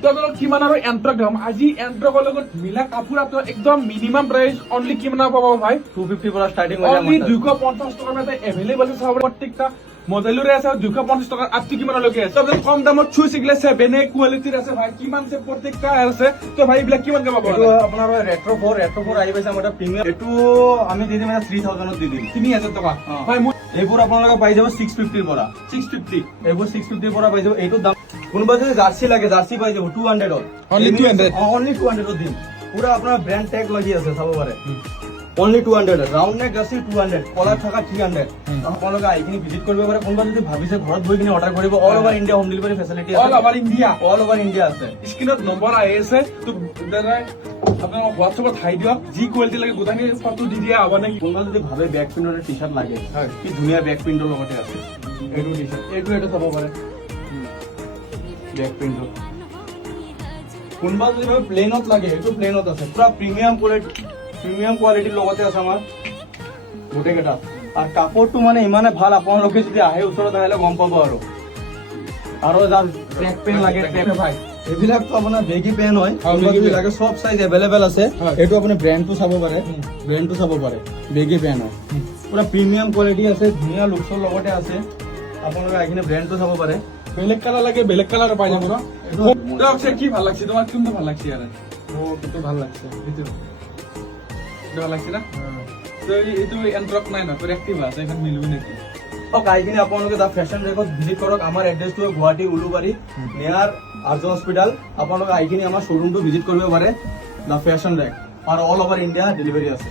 আপোনালোক কিমান আৰু এন্ট্ৰক দাম আজি এন্ট্ৰকৰ লগত মিলা কাপোৰ আপোনালোক একদম মিনিমাম প্ৰাইচ অনলি কিমান পাব ভাই 250 পৰা ষ্টাৰ্টিং হৈ অনলি 250 টকাৰ মতে এভেইলেবল আছে চাব প্ৰত্যেকটা মডেলৰে আছে 250 টকাৰ আপটো কিমানলৈকে আছে চবচে কম দামত চুই চিগলে 7 এ কোৱালিটিৰ আছে ভাই কিমান আছে প্ৰত্যেকটা আছে তো ভাই এইবিলাক কিমান পাব এইটো আপোনাৰ ৰেট্ৰ 4 আহি পাইছে আমাৰ প্ৰিমিয়াম এইটো আমি দি দিম 3000 ত দি দিম 3000 টকা ভাই এইবোৰ আপোনালোকে পাই যাব 650 পৰা 650 এইবোৰ 650 পৰা পাই যাব এইটো দাম কোনোবা যদি জাৰ্সি লাগে জাৰ্সি পাই যাব 200 ত অনলি 200 অনলি 200 ত দিম পুৰা আপোনাৰ ব্ৰ্যান্ড ট্যাগ লাগি আছে চাব পাৰে অনলি 200 ৰাউন্ড নেক জাৰ্সি 200 কলাৰ থকা 300 আপোনালোকে আইখিনি ভিজিট কৰিব পাৰে কোনোবা যদি ভাবিছে ঘৰত বহি কিনে অৰ্ডাৰ কৰিব all over India home delivery facility আছে অল ওভাৰ ইন্ডিয়া আছে স্ক্ৰিনত নম্বৰ আহি আছে তো দাদা আপোনাক হোৱাটছএপত হাই দিয়ক যি কোৱালিটি লাগে গোটানি ফটো দি দিয়া হ'ব নেকি কোনোবা যদি ভাবে বেক প্ৰিন্টৰ টি-শাৰ্ট লাগে কি ধুনীয়া বেক প্ৰিন্টৰ লগতে আছে এইটো টি-শাৰ্ট এইটো চাব পাৰে বেক প্ৰিন্টৰ কোনোবা যদি ভাবে প্লেনত লাগে এইটো প্লেনত আছে পুৰা প্ৰিমিয়াম কোৱালিটিৰ লগতে আছে আমাৰ গোটেইকেইটা আৰু কাপোৰটো মানে ইমানে ভাল আপোনালোকে যদি আহে ওচৰত আহিলে গম পাব আৰু যাৰ ট্ৰেক পেন লাগে ট্ৰেক ভাই এইবিলাকতো আপোনাৰ বেগি পেন হয় যদি লাগে সব সাইজ এভেইলেবল আছে এইটো আপুনি ব্র্যান্ডটো চাব পাৰে বেগি পেন হয় পুৰা প্ৰিমিয়াম কোৱালিটি আছে ধুনীয়া লুকছৰ লগতে আছে আপোনালোকে আহিকিনে ব্ৰ্যান্ডটো চাব পাৰে বেলেগ কালাৰ লাগে বেলেগ কালাৰ পাই যাব ন কি ভাল লাগছে তোমাৰ কোনটো ভাল লাগছে ইয়াৰ এইটো ভাল লাগছে এইটো ভাল লাগছে না তো এইটো এন্ট্ৰক নাই না তোৰ এক্টিভ আছে এখন মিলবি নেকি আহিকিনে আপোনালোকে দা ফেশ্বন ৰেকত ভিজিট কৰক আমাৰ এড্ৰেছটো গুৱাহাটী উলুবাৰী নিয়াৰ আৰ্য হস্পিটাল আপোনালোকে আহিকিনে আমাৰ শ্বৰুমটো ভিজিট কৰিব পাৰে দা ফেশ্বন ৰেক আৰু অল ওভাৰ ইণ্ডিয়া ডেলিভাৰী আছে